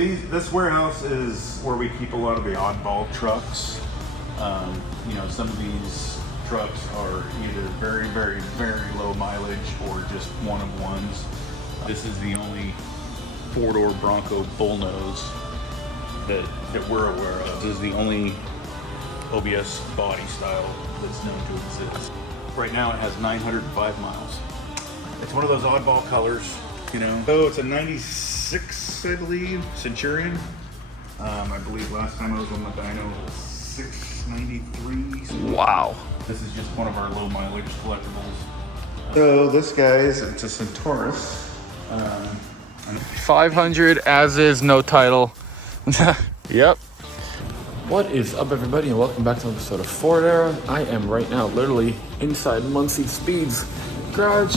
This warehouse is where we keep a lot of the oddball trucks. You know, some of these trucks are either very, very, very low mileage or just one-of-ones. This is the only four-door Bronco bullnose that we're aware of. This is the only OBS body style that's known to exist. Right now it has 905 miles. It's one of those oddball colors, you know. So it's a 96, I believe, Centurion. I believe last time I was on the dyno it was 693. Wow. This is just one of our low mileage collectibles. So this guy's, it's a Centaurus. 500 as is, no title. Yep. What is up, everybody, and welcome back to an episode of Ford Era. I am right now literally inside Muncie Speed's garage,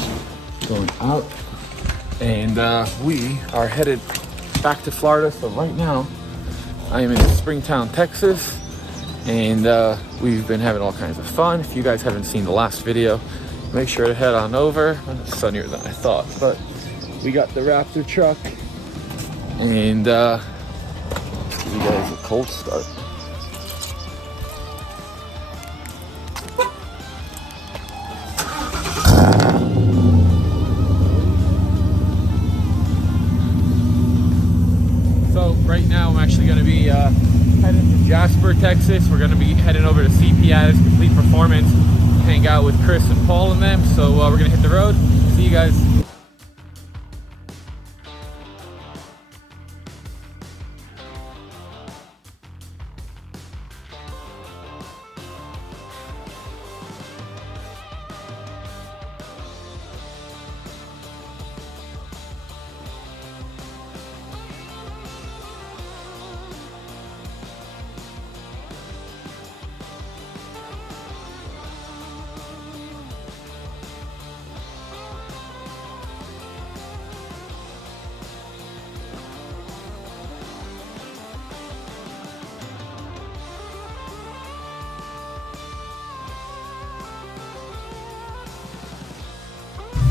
going out, and we are headed back to Florida. So right now I am in Springtown, Texas, and we've been having all kinds of fun. If you guys haven't seen the last video, make sure to head on over. It's sunnier than I thought, but we got the Raptor truck, and give you guys a cold start. So right now I'm actually going to be heading to Jasper, Texas. We're going to be heading over to CP Addict's Complete Performance, hang out with Chris and Paul and them. So we're going to hit the road. See you guys.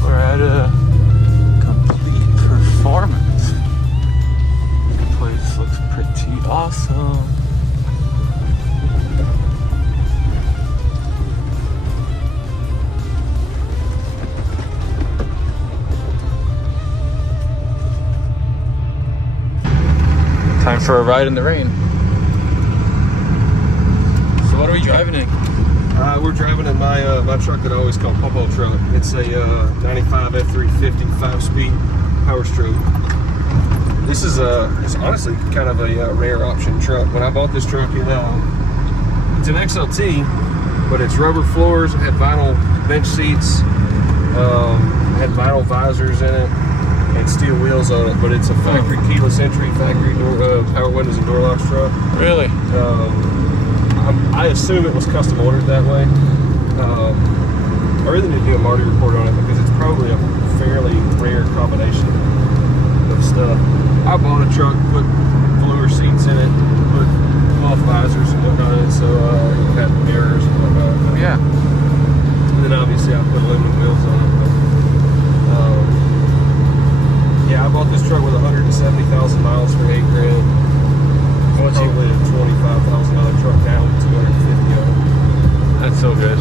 We're at a Complete Performance. The place looks pretty awesome. Time for a ride in the rain. So what are we driving in? We're driving in my truck that I always call Popo truck. It's a 95 F350 5-speed Power Stroke. This is it's honestly kind of a rare option truck. When I bought this truck, it's an XLT, but it's rubber floors. It had vinyl bench seats, had vinyl visors in it, and steel wheels on it. But it's a factory keyless entry, factory door, power windows and door locks truck. Really? I assume it was custom ordered that way. I really need to do a Marty report on it because it's probably a fairly rare combination of stuff. I bought a truck, put velour seats in it, put cloth visors and whatnot in it, so it had mirrors and whatnot. Yeah. And then obviously I put aluminum wheels on it. But, yeah, I bought this truck with 170,000 miles for $8 grand. It's probably a $25,000 truck now with 250 on it. That's so good.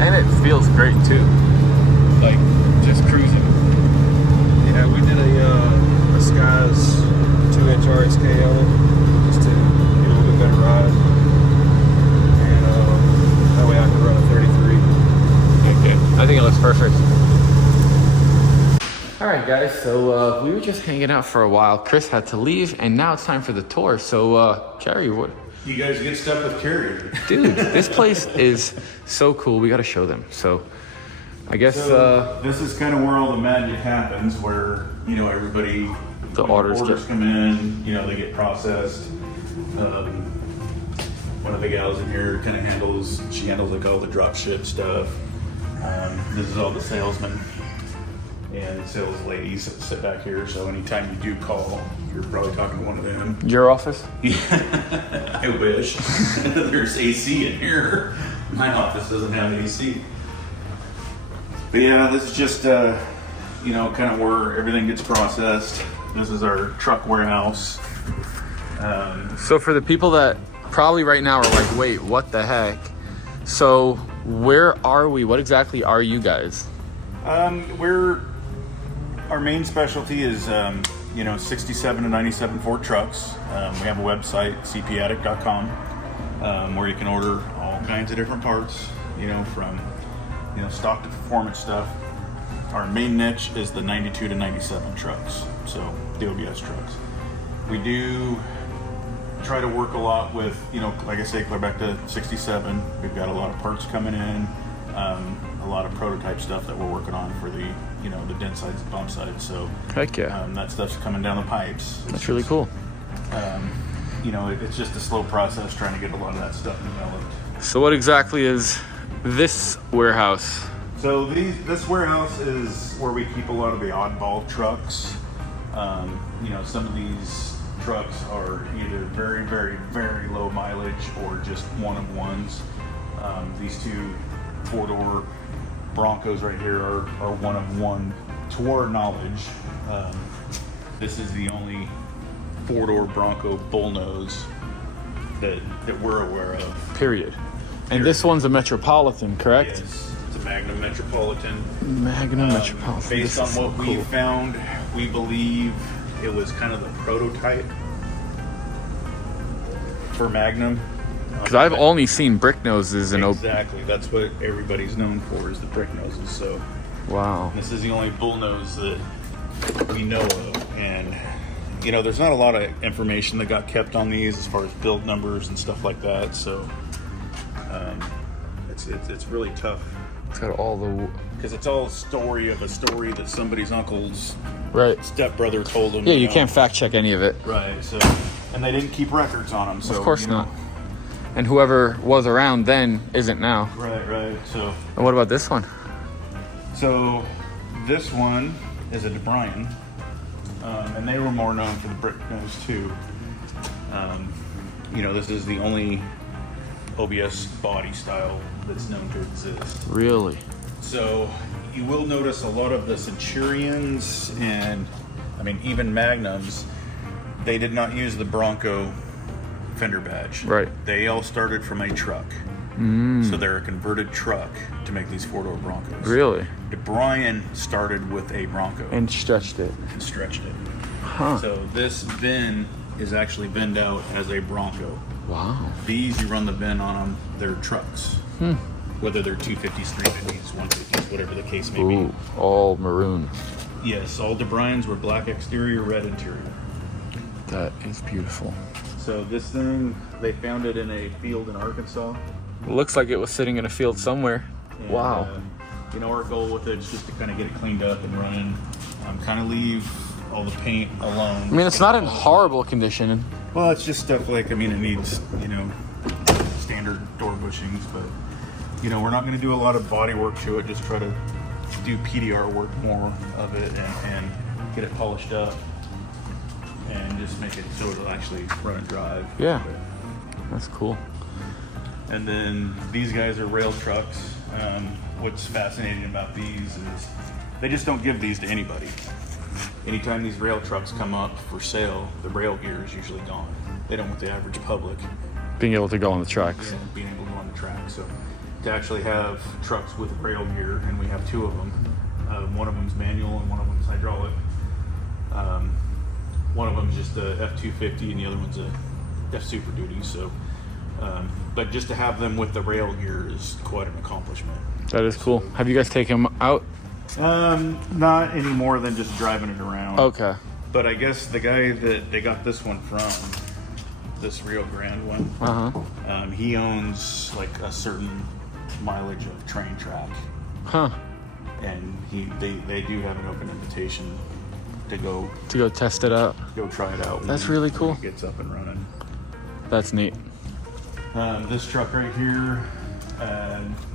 And it feels great too. Like just cruising. Yeah, we did a Skies 2-inch RXK on it just to get a little bit better ride. And that way I can run a 33. Okay. I think it looks perfect. Alright guys, so we were just hanging out for a while. Chris had to leave, and now it's time for the tour. So, Carey, what? You guys get stuck with Carey. Dude, this place is so cool. We got to show them. So, I guess this is kind of where all the magic happens, where, you know, everybody, the orders come in, you know, they get processed. One of the gals in here kind of handles like all the drop ship stuff. This is all the salesmen and sales ladies that sit back here, so anytime you do call, you're probably talking to one of them. Your office? Yeah, I wish. There's AC in here. My office doesn't have AC. But yeah, this is just, you know, kind of where everything gets processed. This is our truck warehouse. So for the people that probably right now are like, wait, what the heck? So where are we? What exactly are you guys? Our main specialty is 67 to 97 Ford trucks. We have a website, cpaddict.com, where you can order all kinds of different parts, from stock to performance stuff. Our main niche is the 92 to 97 trucks, so the OBS trucks. We do try to work a lot with, like I say, clear back to 67. We've got a lot of parts coming in, a lot of prototype stuff that we're working on for the, the dent sides and bump sides. So heck yeah, that stuff's coming down the pipes. That's really cool. It's just a slow process trying to get a lot of that stuff developed. So what exactly is this warehouse? So this warehouse is where we keep a lot of the oddball trucks. Some of these trucks are either very, very, very low mileage or just one-of-ones. These two four-door Broncos right here are one-of-one to our knowledge. This is the only four-door Bronco bullnose that we're aware of. Period. And this one's a Metropolitan, correct? Yes, it's a Magnum Metropolitan. Magnum Metropolitan. Based on what we found, we believe it was kind of the prototype for Magnum. Because I've only seen brick noses and exactly. That's what everybody's known for, is the brick noses. So wow, this is the only bullnose that we know of, and there's not a lot of information that got kept on these as far as build numbers and stuff like that. So it's really tough. It's got all the, because it's all a story that somebody's uncle's stepbrother told them. Yeah, you can't fact check any of it. Right. So, and they didn't keep records on them. So of course not. And whoever was around then isn't now. Right. So. And what about this one? So, this one is a DeBryan, and they were more known for the brick nose too. This is the only OBS body style that's known to exist. Really? So you will notice a lot of the Centurions and even Magnums, they did not use the Bronco fender badge. Right. They all started from a truck. So they're a converted truck to make these four-door Broncos. Really? DeBryan started with a Bronco. And stretched it. Huh. So this VIN is actually VIN'd out as a Bronco. Wow. These, you run the VIN on them, they're trucks. Whether they're 250s, 350s, 150s, whatever the case may be. All maroon. Yes, all DeBryans were black exterior, red interior. That is beautiful. So this thing, they found it in a field in Arkansas. It looks like it was sitting in a field somewhere. And, wow. Our goal with it is just to kind of get it cleaned up and running. Kind of leave all the paint alone. It's not in horrible condition. Well, it's just stuff like, it needs, standard door bushings, but, we're not going to do a lot of body work to it, just try to do PDR work more of it and get it polished up and just make it so it'll actually run and drive. Yeah, that's cool. And then these guys are rail trucks. What's fascinating about these is they just don't give these to anybody. Anytime these rail trucks come up for sale, the rail gear is usually gone. They don't want the average public being able to go on the tracks. Being able to go on the track. So to actually have trucks with rail gear, and we have two of them. One of them's manual and one of them's hydraulic. One of them's just a F250 and the other one's a F Super Duty. So, but just to have them with the rail gear is quite an accomplishment. That is cool. Have you guys taken them out? Not any more than just driving it around. Okay. But I guess the guy that they got this one from, this Rio Grande one, he owns like a certain mileage of train track. Huh. And they do have an open invitation to go test it out. Go try it out. That's really cool. It gets up and running. That's neat. This truck right here,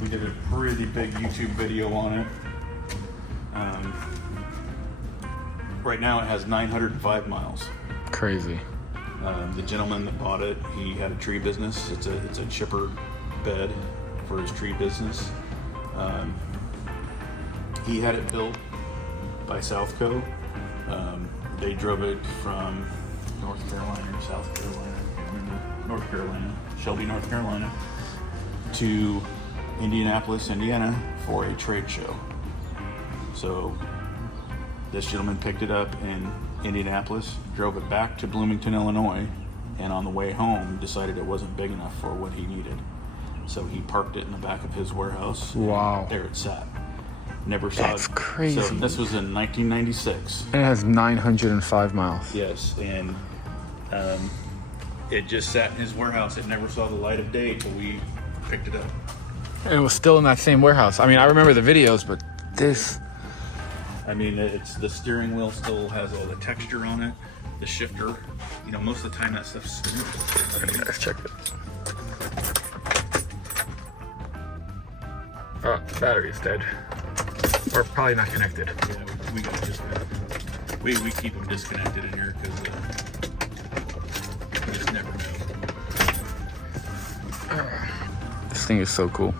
we did a pretty big YouTube video on it. Right now it has 905 miles. Crazy. The gentleman that bought it, he had a tree business. It's a chipper bed for his tree business. He had it built by Southco. They drove it from North Carolina or South Carolina. North Carolina, Shelby, North Carolina, to Indianapolis, Indiana for a trade show. So this gentleman picked it up in Indianapolis, drove it back to Bloomington, Illinois, and on the way home decided it wasn't big enough for what he needed. So he parked it in the back of his warehouse. Wow. There it sat. Never saw it. That's crazy. So this was in 1996. And it has 905 miles. Yes, and it just sat in his warehouse. It never saw the light of day till we picked it up. And it was still in that same warehouse. I mean, I remember the videos, but this... I mean, it's the steering wheel still has all the texture on it. The shifter, you know, most of the time that stuff's smooth. Let's check it. Oh, the battery's dead. Or probably not connected. Yeah, we got disconnected. We keep them disconnected in here because we just never know. This thing is so cool.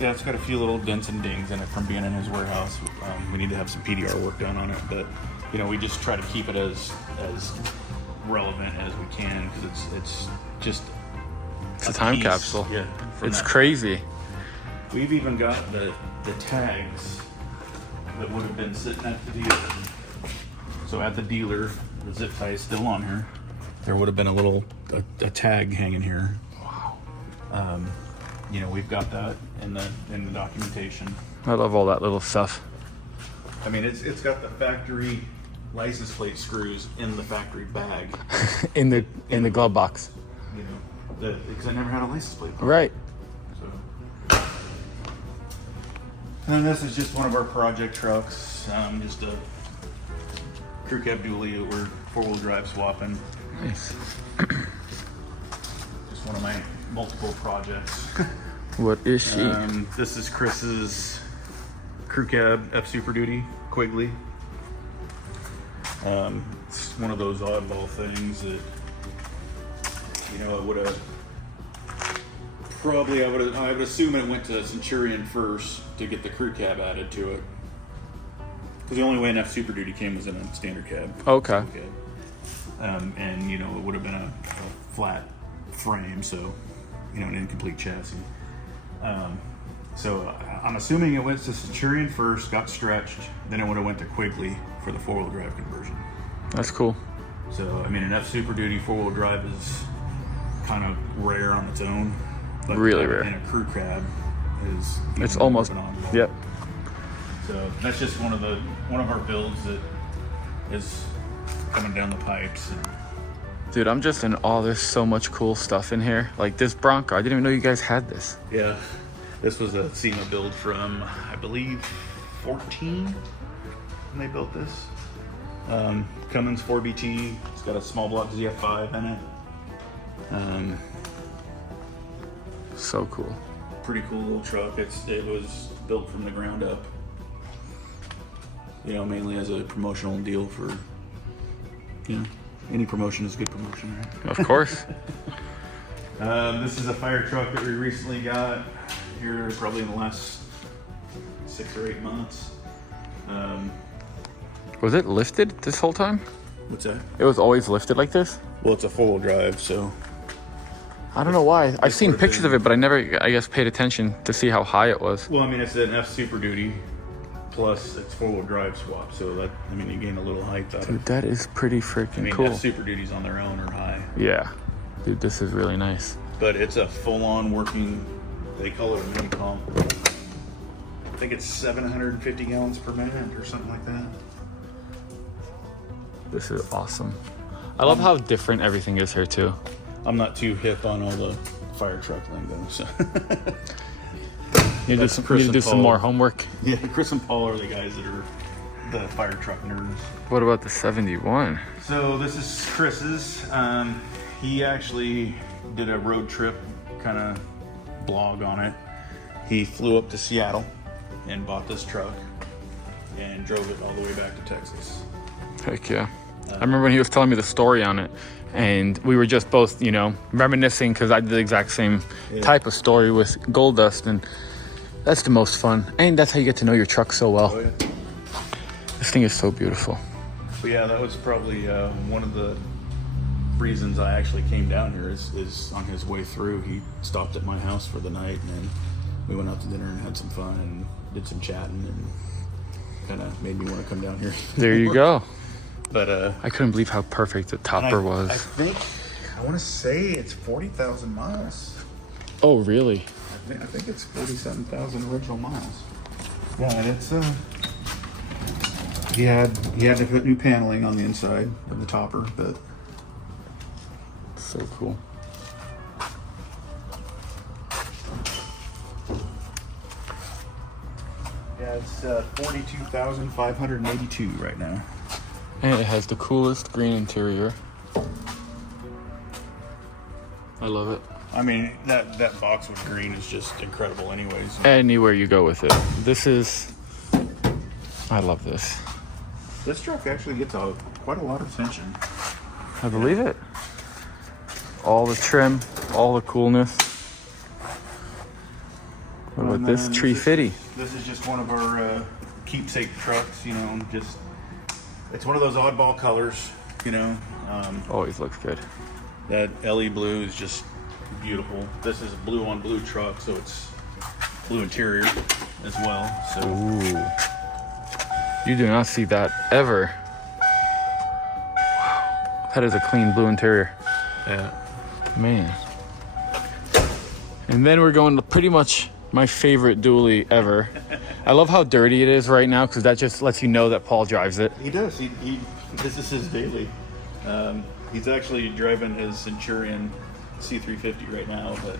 Yeah, it's got a few little dents and dings in it from being in his warehouse. We need to have some PDR work done on it, but you know, we just try to keep it as relevant as we can because it's just It's a time piece. capsule. Yeah, from It's that. crazy. We've even got the tags that would have been sitting at the dealer. So at the dealer, the zip tie is still on here. There would have been a tag hanging here. Wow. You know, we've got that in the documentation. I love all that little stuff. I mean, it's got the factory license plate screws in the factory bag. in the glove box. You know, because I never had a license plate. Right. So. And then this is just one of our project trucks. Just a crew cab dually that we're 4-wheel drive swapping. Nice. Just one of my multiple projects. What is she? This is Chris's crew cab F Super Duty Quigley. It's one of those oddball things that, you know, it would have probably, I would assume it went to Centurion first to get the crew cab added to it. Because the only way an F Super Duty came was in a standard cab. Okay. And, you know, it would have been a flat frame, so, you know, an incomplete chassis. So I'm assuming it went to Centurion first, got stretched, then it would have went to Quigley for the 4-wheel drive conversion. That's cool. So, I mean, an F Super Duty 4-wheel drive is kind of rare on its own. But Really rare. And a crew cab is... It's almost... phenomenal. Yep. So that's just one of our builds that is coming down the pipes. And Dude, I'm just in awe. There's so much cool stuff in here. Like this Bronco. I didn't even know you guys had this. yeah, this was a SEMA build from, I believe, 14 when they built this. Cummins 4BT. It's got a small block ZF5 in it. So cool. Pretty cool little truck. It was built from the ground up. You know, mainly as a promotional deal for, you know, any promotion is good promotion, right? Of course. This is a fire truck that we recently got here, probably in the last 6 or 8 months. Was it lifted this whole time? What's that? It was always lifted like this? Well, it's a 4-wheel drive, so I don't know why. I've seen would've pictures been- of it, but I never, I guess, paid attention to see how high it was. well, I mean, it's an F Super Duty plus it's 4-wheel drive swap, so that, I mean, you gain a little height out of Dude, it. that is pretty freaking I mean, cool. F Super Duties on their own are high, Yeah. Dude, this is really nice. but it's a full-on working. They call it a mini pump. I think it's 750 gallons per minute or something like that. This is awesome. I love how different everything is here too. I'm not too hip on all the fire truck lingo, so You need That's to Chris and do some Paul. more homework. yeah, Chris and Paul are the guys that are the fire truck nerds. What about the 71? So this is Chris's. He actually did a road trip kind of blog on it. He flew up to Seattle and bought this truck and drove it all the way back to Texas. Heck yeah. I remember when he was telling me the story on it, and we were just both, you know, reminiscing because I did the exact same type of story with Gold Dust, and that's the most fun. And that's how you get to know your truck so well. Oh yeah. This thing is so beautiful. But yeah, that was probably one of the reasons I actually came down here is on his way through, he stopped at my house for the night, and then we went out to dinner and had some fun and did some chatting, and kind of made me want to come down here. There you go. But I couldn't believe how perfect the topper was. I want to say it's 40,000 miles. Oh, really? I think it's 47,000 original miles. Yeah, and it's he had to put new paneling on the inside of the topper, but So cool. yeah, it's 42,582 right now. And it has the coolest green interior. I love it. I mean, that box with green is just incredible anyways. Anywhere you go with it. I love this. This truck actually gets quite a lot of attention. I believe it. All the trim, all the coolness. What about this tree fitty? This is just one of our keepsake trucks, you know, it's one of those oddball colors, you know. Always looks good. That LE blue is just beautiful. This is a blue on blue truck, so it's blue interior as well. So Ooh. You do not see that ever. Wow. That is a clean blue interior. yeah. Man. And then we're going to pretty much my favorite dually ever. I love how dirty it is right now because that just lets you know that Paul drives it. He does. This is his daily. He's actually driving his Centurion C350 right now, but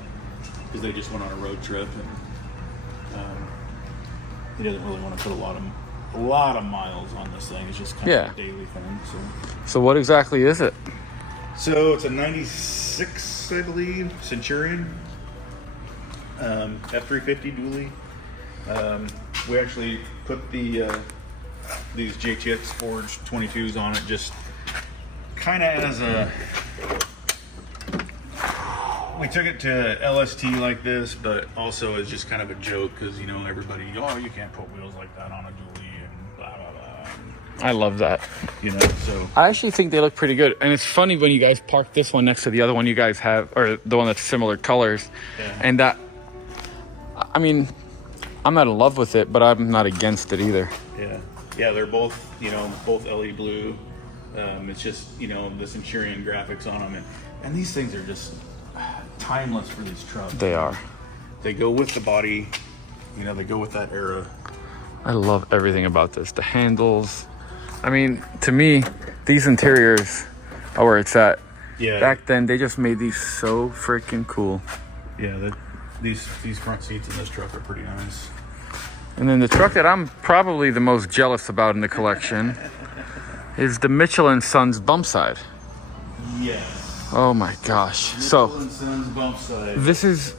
because they just went on a road trip, and he doesn't really want to put a lot of miles on this thing. It's just kind of a daily thing. So what exactly is it? So it's a 96, I believe, Centurion F350 dually. We actually put these JTX Forged 22s on it just kind of as we took it to LST like this, but also as just kind of a joke because, you know, everybody, you can't put wheels like that on a dually and blah, blah, blah. I love that. You know, so. I actually think they look pretty good. And it's funny when you guys park this one next to the other one you guys have, or the one that's similar colors. Yeah. And that, I mean, I'm not in love with it, but I'm not against it either. Yeah. Yeah, they're both, you know, both LE blue. It's just, you know, the Centurion graphics on them. And these things are just timeless for these trucks. They are. They go with the body, you know, they go with that era. I love everything about this. The handles. I mean, to me, these interiors are where it's at. Yeah. Back then, they just made these so freaking cool. Yeah, these front seats in this truck are pretty nice. And then the truck that I'm probably the most jealous about in the collection is the Michelin Sons bump side. Yes. Oh my gosh. So Michelin Sons bump side. this is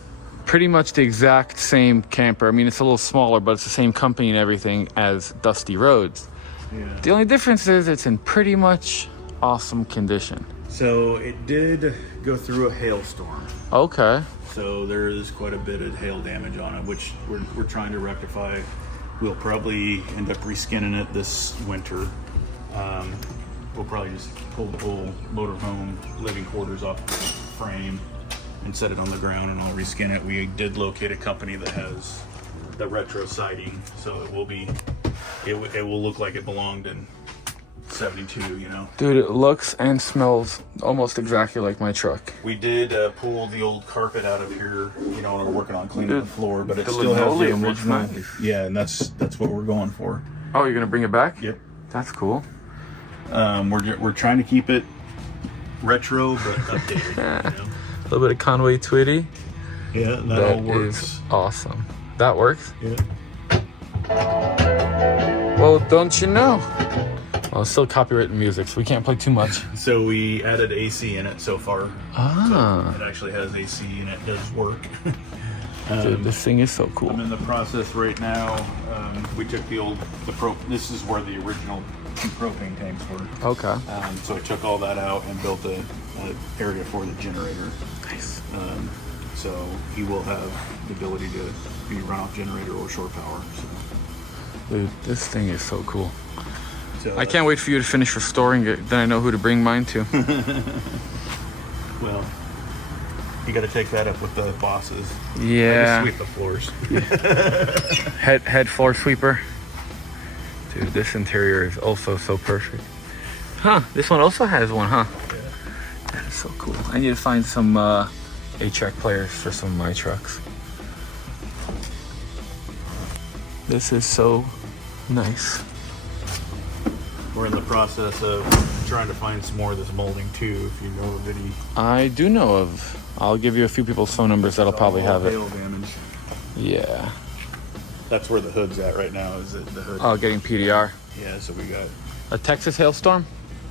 pretty much the exact same camper. I mean, it's a little smaller, but it's the same company and everything as Dusty Roads. Yeah. The only difference is it's in pretty much awesome condition. So it did go through a hailstorm. Okay. So there is quite a bit of hail damage on it, which we're trying to rectify. We'll probably end up reskinning it this winter. We'll probably just pull the whole motorhome living quarters off the frame and set it on the ground, and I'll reskin it. We did locate a company that has the retro siding, so it will look like it belonged in 72, you know. Dude, it looks and smells almost exactly like my truck. We did pull the old carpet out of here, you know, and we're working on cleaning the floor, but it the still has the linoleum looks original. nice. Yeah, and that's what we're going for. Oh, you're gonna bring it back? Yep. That's cool. We're trying to keep it retro but updated. You know? A little bit of Conway Twitty. Yeah, that all That works. is awesome. That works? Yeah. Well, don't you know? Well, it's still copyrighted music, so we can't play too much. So we added AC in it so far. Ah. So it actually has AC and it does work. Dude, this thing is so cool. I'm in the process right now. We took this is where the original two propane tanks were. Okay. So I took all that out and built a area for the generator. Nice. So he will have the ability to be runoff generator or shore power. So Dude, this thing is so cool. So I can't wait for you to finish restoring it. Then I know who to bring mine to. Well, you got to take that up with the bosses. Yeah. I just sweep the floors. Head floor sweeper. Dude, this interior is also so perfect. Huh, this one also has one, huh? Yeah. That's so cool. I need to find some 8-track players for some of my trucks. This is so nice. We're in the process of trying to find some more of this molding too, if you know of any. I do know of. I'll give you a few people's phone numbers that'll probably have it. Hail damage. Yeah. That's where the hood's at right now, is it the hood? Oh, getting PDR. Yeah, so we got... A Texas hailstorm?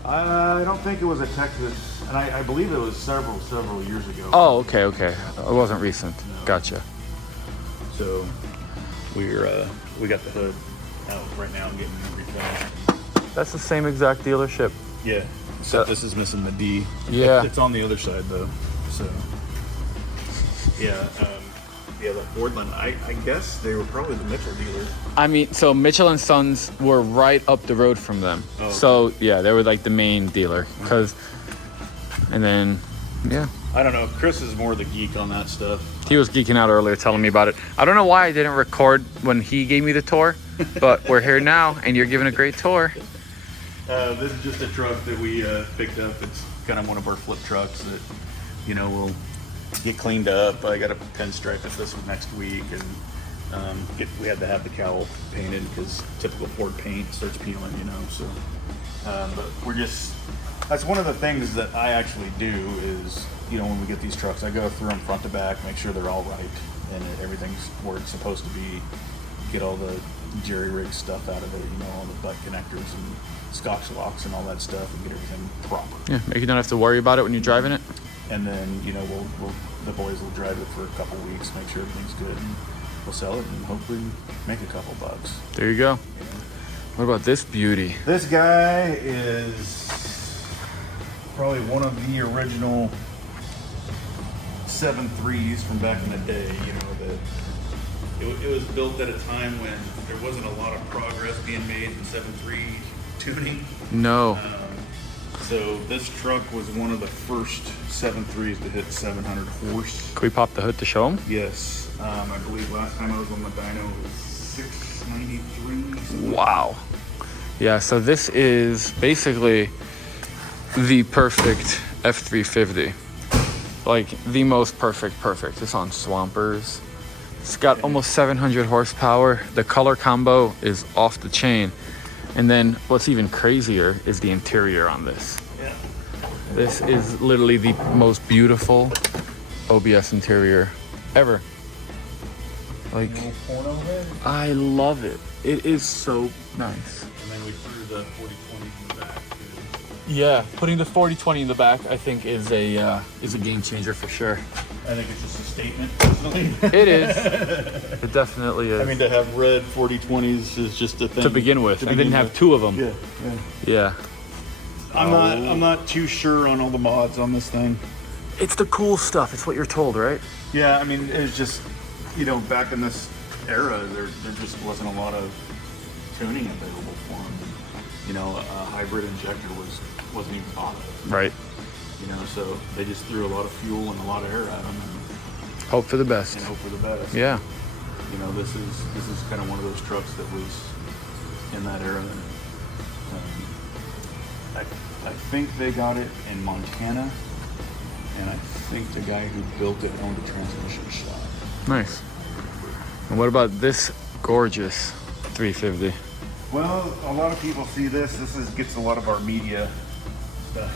I don't think it was a Texas, and I believe it was several years ago. Oh, okay. It wasn't recent. No. Gotcha. So we got the hood out right now and getting it refinished. That's the same exact dealership. Yeah, except this is missing the D. Yeah. It's on the other side though. So yeah, the Fordland. I guess they were probably the Mitchell dealers. I mean, so Mitchell and Sons were right up the road from them. Oh, okay. So yeah, they were like the main dealer. And then, yeah. I don't know. Chris is more the geek on that stuff. He was geeking out earlier telling me about it. I don't know why I didn't record when he gave me the tour, but we're here now and you're giving a great tour. This is just a truck that we picked up. It's kind of one of our flip trucks that, will get cleaned up. I got to pinstripe it this next week, and we had to have the cowl painted because typical Ford paint starts peeling, So, but that's one of the things that I actually do is, when we get these trucks, I go through them front to back, make sure they're all right, and everything's where it's supposed to be. Get all the jerry rig stuff out of it, all the butt connectors and Scotch locks and all that stuff, and get everything proper. Yeah, make you don't have to worry about it when you're driving it. And then, the boys will drive it for a couple weeks, make sure everything's good, and we'll sell it and hopefully make a couple bucks. There you go. What about this beauty? This guy is probably one of the original 7.3s from back in the day, it was built at a time when there wasn't a lot of progress being made in 7.3 tuning. No. So this truck was one of the first 7.3s to hit 700 horse. Can we pop the hood to show them? Yes. I believe last time I was on the dyno it was 693. Wow. Yeah, so this is basically the perfect F350. Like the most perfect. It's on Swampers. It's got almost 700 horsepower. The color combo is off the chain. And then what's even crazier is the interior on this. Yeah. This is literally the most beautiful OBS interior ever. Like, I love it. It is so nice. And then we threw the 4020 in the back too. Yeah, putting the 4020 in the back, I think, is a game changer for sure. I think it's just a statement, personally. It is. It definitely is. I mean, to have red 4020s is just a thing. To begin with, I didn't have two of them. Yeah. Yeah. I'm not too sure on all the mods on this thing. It's the cool stuff. It's what you're told, right? Yeah, I mean, it was just, back in this era, there just wasn't a lot of tuning available for them. A hybrid injector wasn't even thought of. Right. So they just threw a lot of fuel and a lot of air at them and Hope for the best. hope for the best. Yeah. This is kind of one of those trucks that was in that era. I think they got it in Montana, and I think the guy who built it owned a transmission shop. Nice. And what about this gorgeous 350? Well, a lot of people see this. This gets a lot of our media stuff.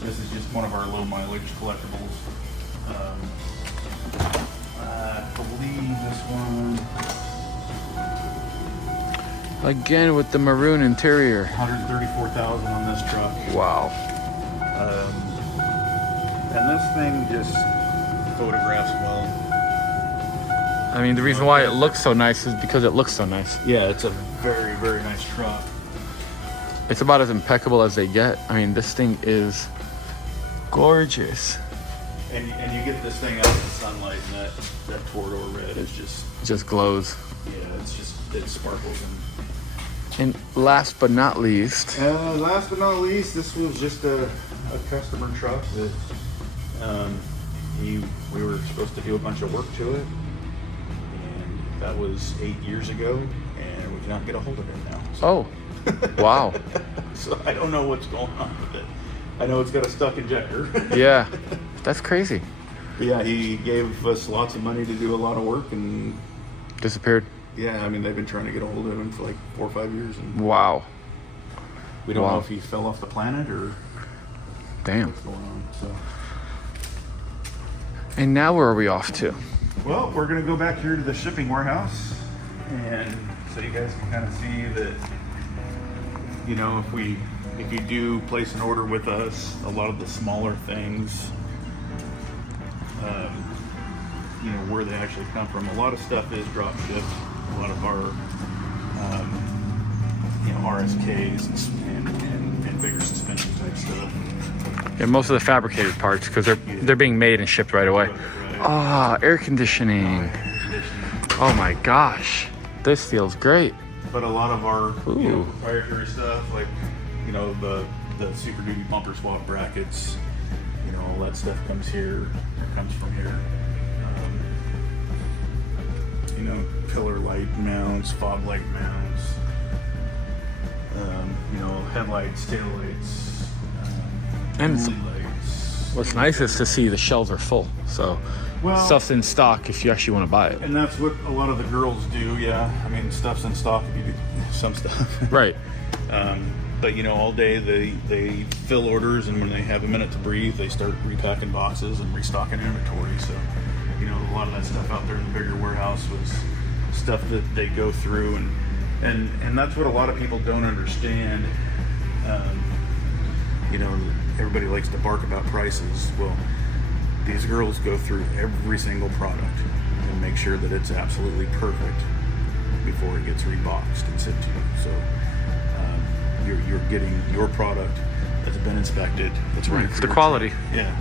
This is just one of our low mileage collectibles. I believe this one. Again with the maroon interior. 134,000 on this truck. Wow. And this thing just photographs well. I mean, the reason why it looks so nice is because it looks so nice. Yeah, it's a very, very nice truck. It's about as impeccable as they get. I mean, this thing is gorgeous. And you get this thing out in the sunlight, and that Torador red is just It just glows. yeah, it sparkles, and And last but not least, Last but not least, this was just a customer truck that we were supposed to do a bunch of work to it, and that was 8 years ago, and we cannot get a hold of it now. So. oh, wow. So I don't know what's going on with it. I know it's got a stuck injector. Yeah, that's crazy. But yeah, he gave us lots of money to do a lot of work, and Disappeared. yeah, I mean, they've been trying to get a hold of him for like 4 or 5 years, and Wow. we don't Wow. know if he fell off the planet or Damn. what's going on. So, And now where are we off to? well, we're gonna go back here to the shipping warehouse, and so you guys can kind of see that, you know, if you do place an order with us, a lot of the smaller things, you know, where they actually come from. A lot of stuff is drop shipped. A lot of our, you know, RSKs and bigger suspension type stuff. Yeah, most of the fabricated parts because they're being made and shipped right away. Right. Ah, air conditioning. Oh my gosh, this feels great. But a lot of our you know, Ooh. proprietary stuff, like, you know, the Super Duty bumper swap brackets, you know, all that stuff comes from here. You know, pillar light mounts, fog light mounts, you know, headlights, taillights, And lights. what's nice is to see the shelves are full. So Well, stuff's in stock if you actually want to buy it. and that's what a lot of the girls do, yeah. I mean, stuff's in stock if you do some stuff. Right. But you know, all day they fill orders, and when they have a minute to breathe, they start repacking boxes and restocking inventory. So, you know, a lot of that stuff out there in the bigger warehouse was stuff that they go through, and that's what a lot of people don't understand. You know, everybody likes to bark about prices. Well, these girls go through every single product and make sure that it's absolutely perfect before it gets reboxed and sent to you. So you're getting your product that's been inspected, that's right. It's the quality. Yeah.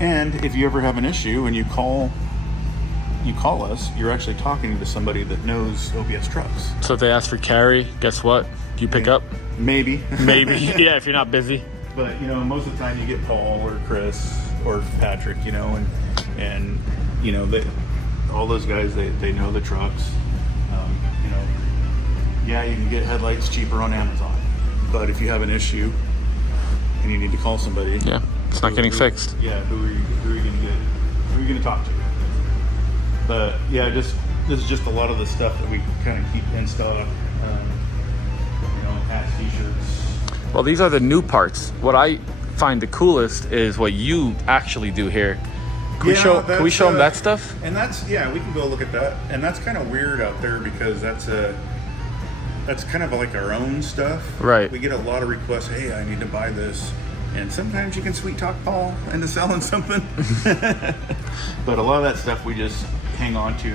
And if you ever have an issue and you call us, you're actually talking to somebody that knows OBS trucks. So if they ask for Carey, guess what? Do you pick up? Maybe. Maybe. Yeah, if you're not busy. But you know, most of the time you get Paul or Chris or Patrick, you know, and you know, all those guys, they know the trucks. You know, yeah, you can get headlights cheaper on Amazon, but if you have an issue and you need to call somebody, Yeah, it's not getting fixed. Yeah, who are you gonna get? Who are you gonna talk to? But yeah, this is just a lot of the stuff that we kind of keep in stock. You know, hats, t-shirts. Well, these are the new parts. What I find the coolest is what you actually do here. Can we show them that stuff? And that's, yeah, we can go look at that. And that's kind of weird out there because that's kind of like our own stuff. Right. We get a lot of requests, hey, I need to buy this. And sometimes you can sweet talk Paul into selling something. But a lot of that stuff we just hang on to.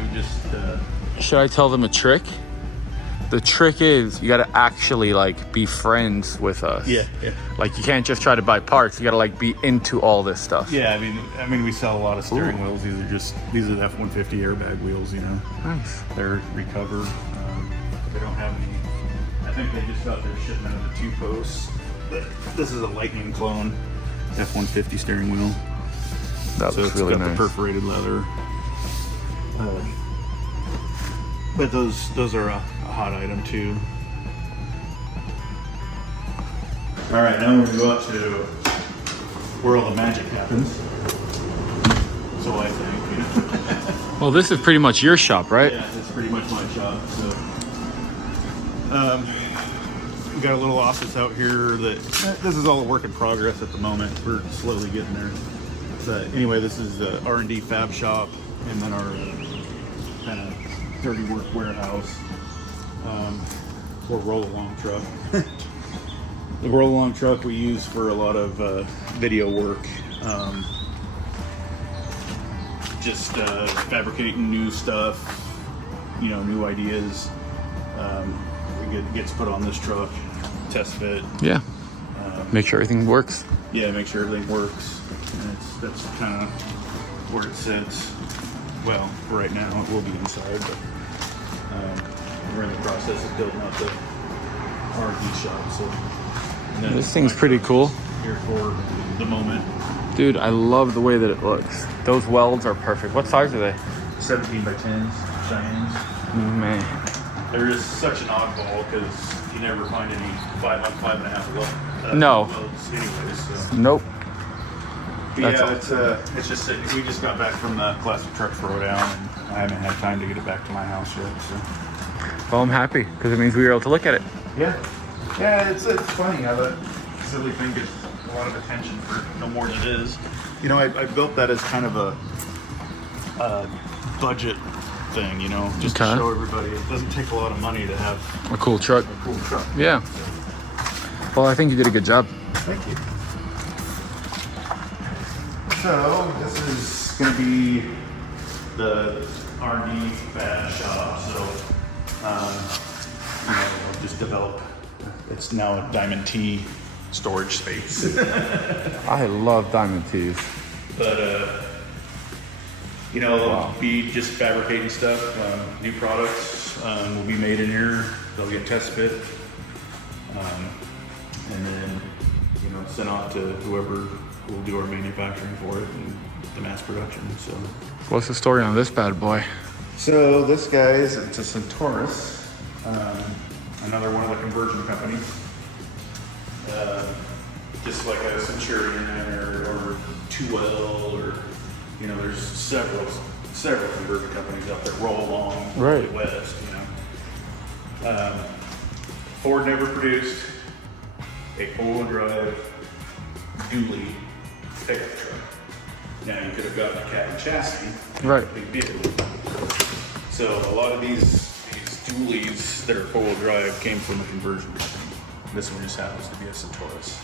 Should I tell them a trick? The trick is you got to actually like be friends with us. Yeah. Like you can't just try to buy parts. You got to like be into all this stuff. Yeah, I mean, we sell a lot of steering wheels. These are the F-150 airbag wheels. You know, Nice. they're recovered. They don't have any. I think they just got their shipment of the 2 posts. But this is a Lightning clone F-150 steering wheel. That So looks it's really got nice. the perforated leather. But those are a hot item too. All right, now we're gonna go out to where all the magic happens. So I think. Well, this is pretty much your shop, right? Yeah, it's pretty much my shop. So, we got a little office out here that this is all a work in progress at the moment. We're slowly getting there. But anyway, this is the R&D fab shop, and then our kind of dirty work warehouse, or roll-along truck. The roll-along truck we use for a lot of video work. Just fabricating new stuff, you know, new ideas. It gets put on this truck, test fit. Yeah. Make sure everything works. Yeah, make sure everything works. And that's kind of where it sits. Well, right now it will be inside, but we're in the process of building out R&D shop. So and then This thing's my pretty truck cool. is here for the moment. Dude, I love the way that it looks. Those welds are perfect. What size are they? 17 by 10s, Cheyennes. Man. They're just such an oddball because you never find any 5.5 well. No. Welds anyways. So. Nope. But That's yeah, it's just that we just got back from the classic truck throwdown, and I haven't had time to get it back to my house yet. So. Well, I'm happy because it means we were able to look at it. Yeah, it's funny how that silly thing gets a lot of attention for no more than it is. You know, I built that as kind of a budget thing, you know, just to Okay. show everybody it doesn't take a lot of money to have A cool truck. a cool truck. Yeah. Well, I think you did a good job. Thank you. So this is going to be the R&D fab shop. So you know, I'll just develop. It's now a Diamond T storage space. I love diamond tees. But you know, Wow. I'll be just fabricating stuff. New products will be made in here. They'll get test fit, and then you know sent off to whoever will do our manufacturing for it and the mass production. So. What's the story on this bad boy? So this guy's it's a Centaurus, another one of the conversion companies. Just like a Centurion or 2L or you know, there's several conversion companies out there roll along Right. the West. You know, Ford never produced a four-wheel drive dually pickup truck. Now you could have gotten a cab and chassis, Right. big deal. So a lot of these dualies that are four-wheel drive came from a conversion company. This one just happens to be a Centaurus.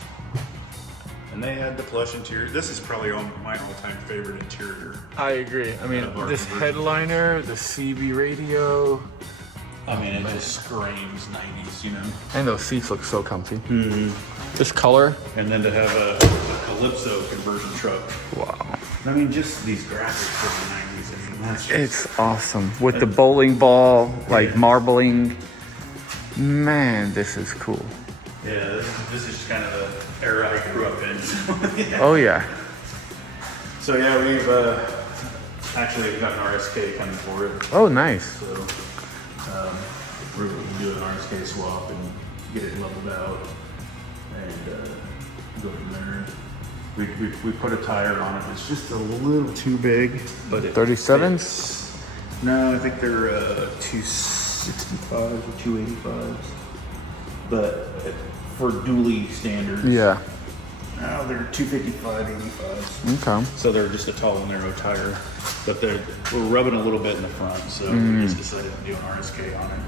And they had the plush interior. This is probably my all-time favorite interior. I agree. I mean, this headliner, the CB radio, I mean, it just screams 90s, you know? and those seats look so comfy. This color, And then to have a Calypso conversion truck. wow. I mean, just these graphics from the 90s. I mean, that's just, It's awesome. With the bowling ball, like marbling. Man, this is cool. yeah, this is kind of the era I grew up in. Yeah. Oh yeah. So yeah, we've actually got an RSK coming for it. Oh, nice. So we're going to do an RSK swap and get it leveled out and go from there. We put a tire on it. It's just a little too big, but it 37s? fits. No, I think they're 265s or 285s. But for dually standards, Yeah. no, they're 255, 85s. Okay. So they're just a tall, narrow tire, but we're rubbing a little bit in the front, so we just decided to do an RSK on it,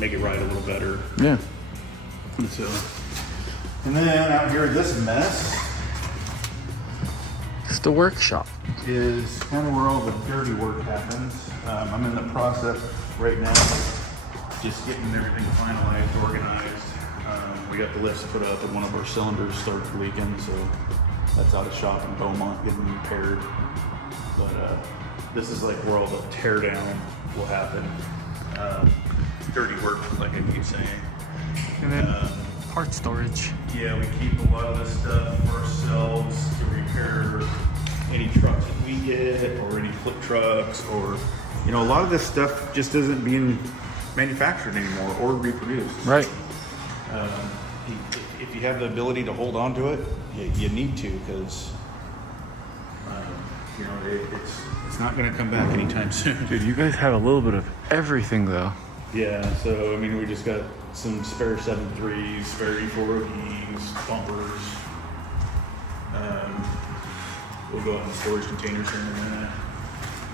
make it ride a little better. Yeah. And then out here, this mess It's the workshop. is kind of where all the dirty work happens. I'm in the process right now of just getting everything finalized, organized. We got the lifts put up and one of our cylinders started leaking, so that's out of shop in Beaumont getting repaired. But this is like where all the tear down will happen. Dirty work, like I keep saying. And then part storage. Yeah, we keep a lot of this stuff for ourselves to repair any trucks that we get or any flip trucks or, you know, a lot of this stuff just isn't being manufactured anymore or reproduced. Right. If you have the ability to hold on to it, you need to because, you know, it's not going to come back anytime soon. Dude, you guys have a little bit of everything though. Yeah, so I mean, we just got some spare 7.3s, spare E4OEs, bumpers. We'll go in the storage containers here in a minute.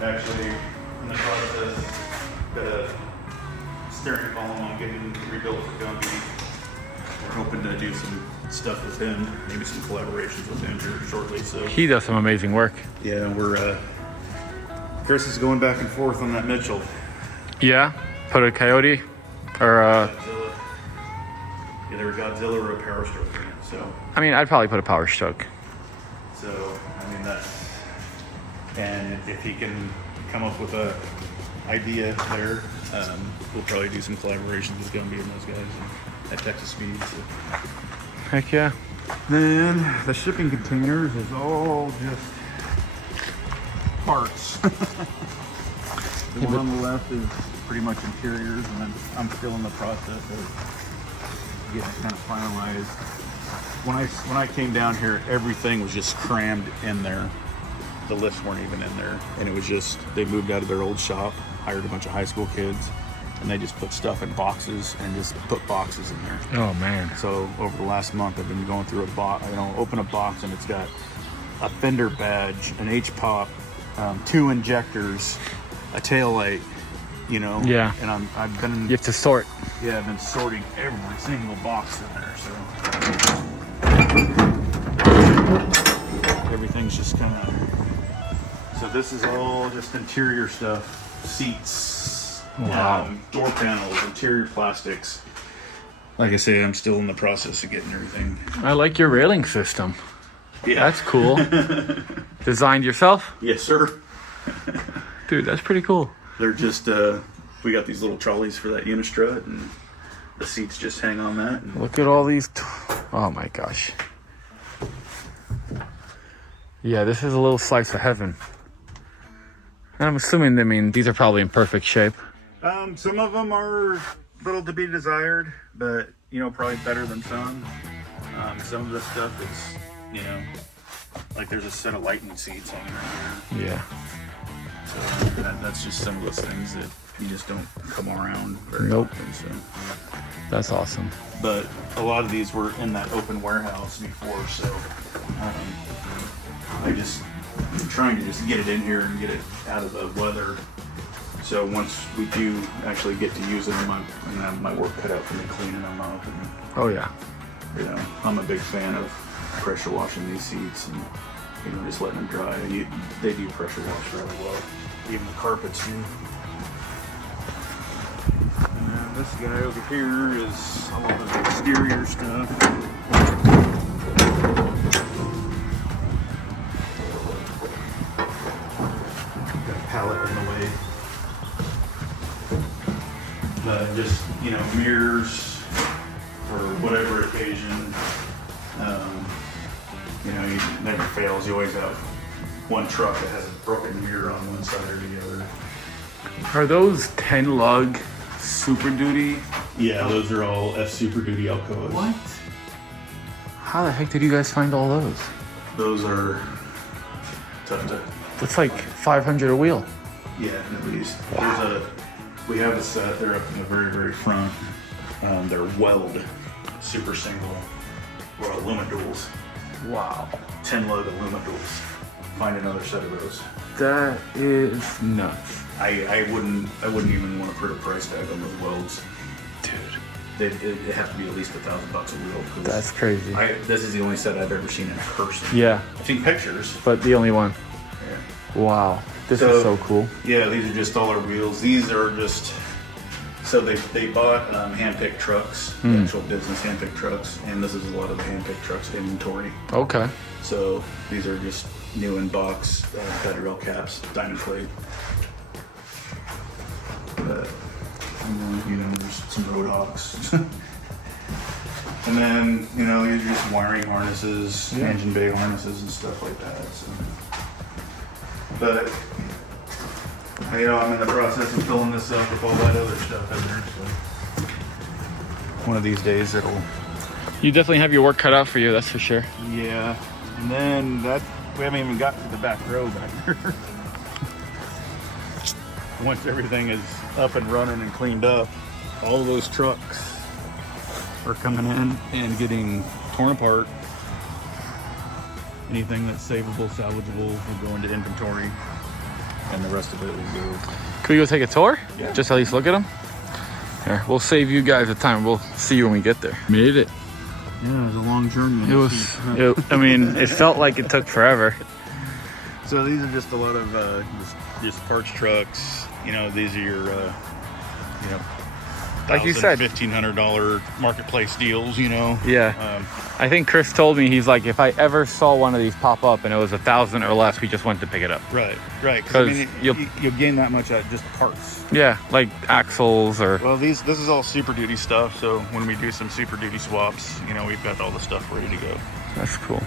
Actually, in the process, got a steering column on getting rebuilt for Gumby. We're hoping to do some stuff with him, maybe some collaborations with him here shortly. So He does some amazing work. yeah, we're Chris is going back and forth on that Mitchell. Yeah. Put a Coyote or Godzilla. Either a Godzilla or a Power Stroke in it. So, I mean, I'd probably put a Power Stroke. I mean that's, and if he can come up with a idea there, we'll probably do some collaborations with Gumby and those guys. at Texas Speed. So. Heck yeah. Then the shipping containers is all just parts. The one on the left is pretty much interiors, and then I'm still in the process of getting it kind of finalized. When I came down here, everything was just crammed in there. The lifts weren't even in there, and it was just, they moved out of their old shop, hired a bunch of high school kids, and they just put stuff in boxes and just put boxes in there. Oh man. So over the last month, I've been going through a box. Open a box, and it's got a fender badge, an H-pop, 2 injectors, a tail light. Yeah. And I've been. You have to sort. Yeah, I've been sorting every single box in there. So everything's just kind of. So this is all just interior stuff, seats, Wow. Door panels, interior plastics. Like I say, I'm still in the process of getting everything. I like your railing system. Yeah. That's cool. Designed yourself? Yes, sir. Dude, that's pretty cool. They're just, we got these little trolleys for that unistrut, and the seats just hang on that. And Look at all these. Oh my gosh. Yeah, this is a little slice of heaven. And I'm assuming, these are probably in perfect shape. some of them are little to be desired, but, probably better than some. Some of the stuff is, like there's a set of lightning seats hanging right here. Yeah. So that's just some of those things that you just don't come around very Nope. often. So. That's awesome. But a lot of these were in that open warehouse before, so I'm trying to just get it in here and get it out of the weather. So once we do actually get to use them, I'm gonna have my work cut out for me cleaning them up. And, Oh yeah. I'm a big fan of pressure washing these seats and just letting them dry. They do pressure wash really well. Even the carpets do. And this guy over here is all of the exterior stuff. Got a pallet in the way. Just, mirrors for whatever occasion. It never fails. You always have one truck that has a broken mirror on one side or the other. Are those 10 lug Super Duty? Yeah, those are all F Super Duty Alcoas. What? How the heck did you guys find all those? Those are tough to. That's like 500 a wheel. Yeah, at least. Wow. We have a set. They're up in the very, very front. They're Weld Super Single or Alumaduals. Wow. 10 lug Alumaduals. Find another set of those. That is nuts. I wouldn't even want to put a price tag on those welds. Dude. It'd have to be at least $1,000 a wheel. That's crazy. This is the only set I've ever seen in person. Yeah. I've seen pictures. But the only one. Yeah. Wow. This is so cool. Yeah, these are just all our wheels. These are just, so they bought hand-picked trucks, actual business hand-picked trucks, and this is a lot of the hand-picked trucks inventory. Okay. So these are just new in box, battery rail caps, diamond plate. But, and then, there's some road hawks. And then, these are just wiring harnesses, engine bay harnesses and stuff like that. So. But, I'm in the process of filling this up with all that other stuff in there. So. One of these days it'll... You definitely have your work cut out for you, that's for sure. Yeah. And then we haven't even got to the back row back there. Once everything is up and running and cleaned up, all of those trucks are coming in and getting torn apart. Anything that's savable, salvageable will go into inventory, and the rest of it will go. Could we go take a tour? Yeah. Just at least look at them? Here, we'll save you guys the time. We'll see you when we get there. Made it. Yeah, it was a long journey. It felt like it took forever. So these are just a lot of just parts trucks. These are your like you said, $1,500 marketplace deals, you know. Yeah. I think Chris told me, he's like, if I ever saw one of these pop up and it was 1,000 or less, we just went to pick it up. Right. Because I mean, you'll gain that much at just parts. Yeah, like axles or. Well, this is all Super Duty stuff. So when we do some Super Duty swaps, you know, we've got all the stuff ready to go. That's cool.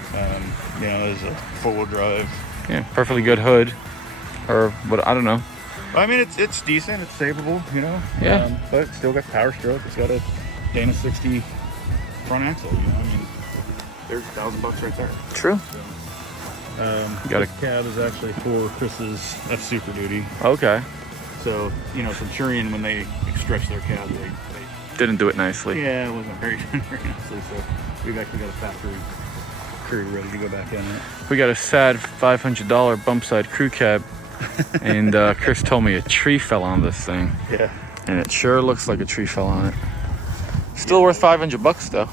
You know, there's a 4-wheel drive. Yeah, perfectly good hood, or what, I don't know. I mean, it's decent. It's savable, you know. Yeah. But it's still got power stroke. It's got a Dana 60 front axle. You know, I mean, there's $1,000 right there. True. This cab is actually for Chris's F Super Duty. Okay. So, you know, Centurion, when they stretched their cab, they Didn't do it nicely. yeah, it wasn't very nicely. So we've actually got a factory crew ready to go back in it. We got a sad $500 bump side crew cab, and Chris told me a tree fell on this thing. Yeah. And it sure looks like a tree fell on it. Still worth $500 though.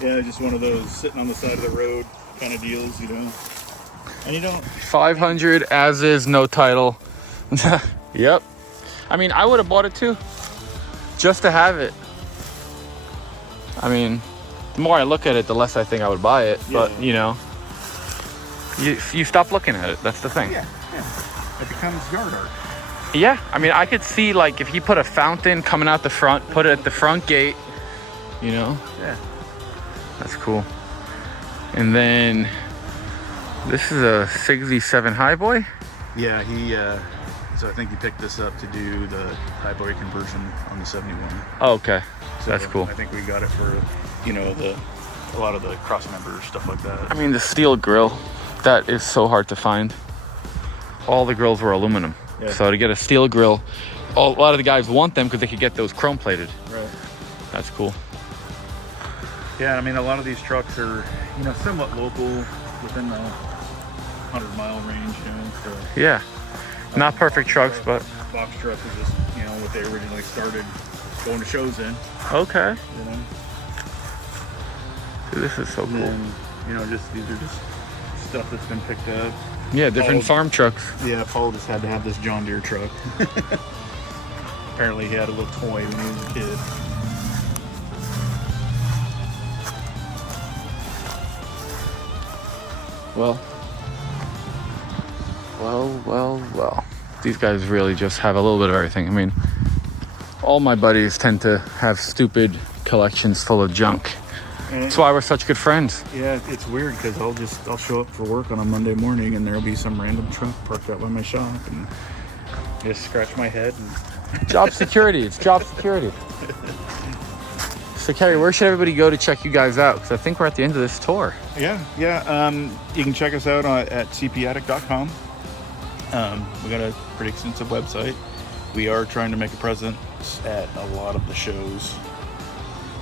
Yeah, just one of those sitting on the side of the road kind of deals, you know. And you don't. 500 as is, no title. Yep. I mean, I would have bought it too, just to have it. I mean, the more I look at it, the less I think I would buy it. But you know, you stop looking at it. That's the thing. Yeah. It becomes yard art. Yeah, I mean, I could see, like, if he put a fountain coming out the front, put it at the front gate, you know? Yeah. That's cool. And then, this is a 67 Highboy? Yeah, so I think he picked this up to do the Highboy conversion on the 71. Oh, okay. So That's cool. I think we got it for, you know, a lot of the cross members, stuff like that. I mean, the steel grill, that is so hard to find. All the grills were aluminum. Yeah. So to get a steel grill, a lot of the guys want them because they could get those chrome plated. Right. That's cool. Yeah, I mean, a lot of these trucks are, you know, somewhat local, within the 100-mile range, you know. So, Yeah. Not perfect trucks, but. Box truck is just, you know, what they originally started going to shows in. Okay. You know. Dude, this is so cool. And, you know, these are just stuff that's been picked up. Yeah, different farm trucks. Yeah, Paul just had to have this John Deere truck. Apparently he had a little toy when he was a kid. Well. These guys really just have a little bit of everything. I mean, all my buddies tend to have stupid collections full of junk. That's why we're such good friends. Yeah, it's weird because I'll show up for work on a Monday morning and there'll be some random truck parked out by my shop and just scratch my head. And Job security. It's job security. So, Carey, where should everybody go to check you guys out? Because I think we're at the end of this tour. Yeah. You can check us out at cpaddict.com. We got a pretty extensive website. We are trying to make a presence at a lot of the shows.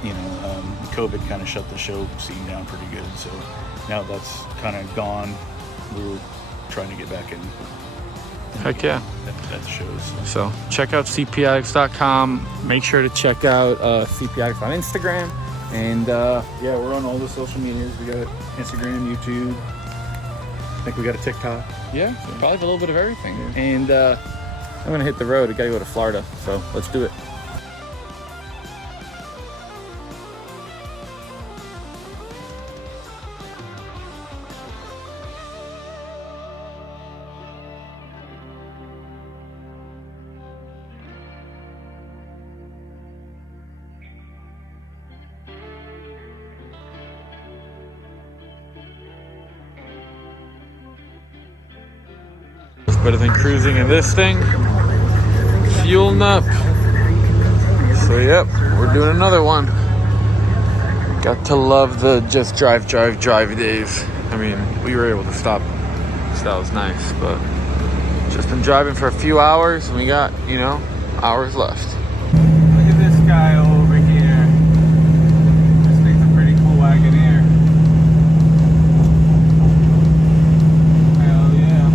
You know, COVID kind of shut the show scene down pretty good. So now that's kind of gone. We're trying to get back in. Heck yeah. At the shows. So check out cpaddicts.com. Make sure to check out cpaddicts on Instagram. And yeah, we're on all the social medias. We got Instagram, YouTube. I think we got a TikTok. Yeah, probably a little bit of everything. Yeah. And I'm going to hit the road. I got to go to Florida. So let's do it. Better than cruising in this thing. Fueling up. So yep, we're doing another one. Got to love the just drive days. I mean, we were able to stop, so that was nice, but just been driving for a few hours and we got, you know, hours left. Look at this guy over here. This thing's a pretty cool Wagoneer. Hell yeah.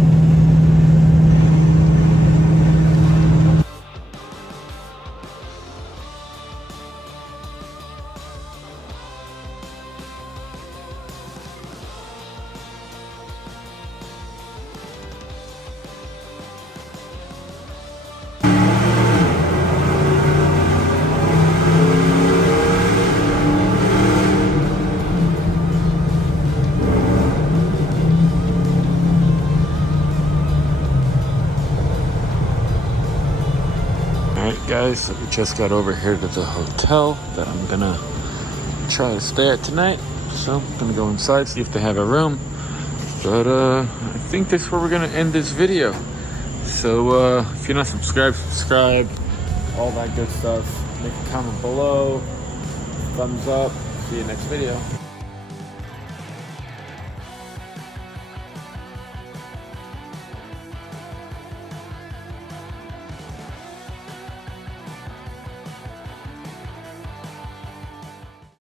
guys, so we just got over here to the hotel that I'm gonna try to stay at tonight. So I'm gonna go inside, see if they have a room. But I think that's where we're gonna end this video. So if you're not subscribed, subscribe, all that good stuff. Make a comment below, thumbs up. See you next video.